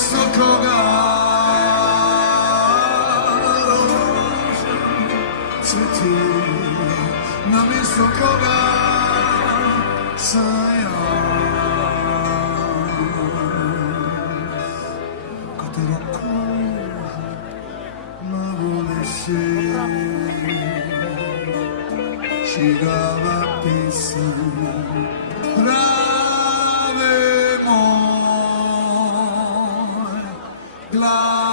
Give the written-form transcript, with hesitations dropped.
wysoko czy ty namiesto koga sam ja котором na volesse chegava a pensar brave moj glas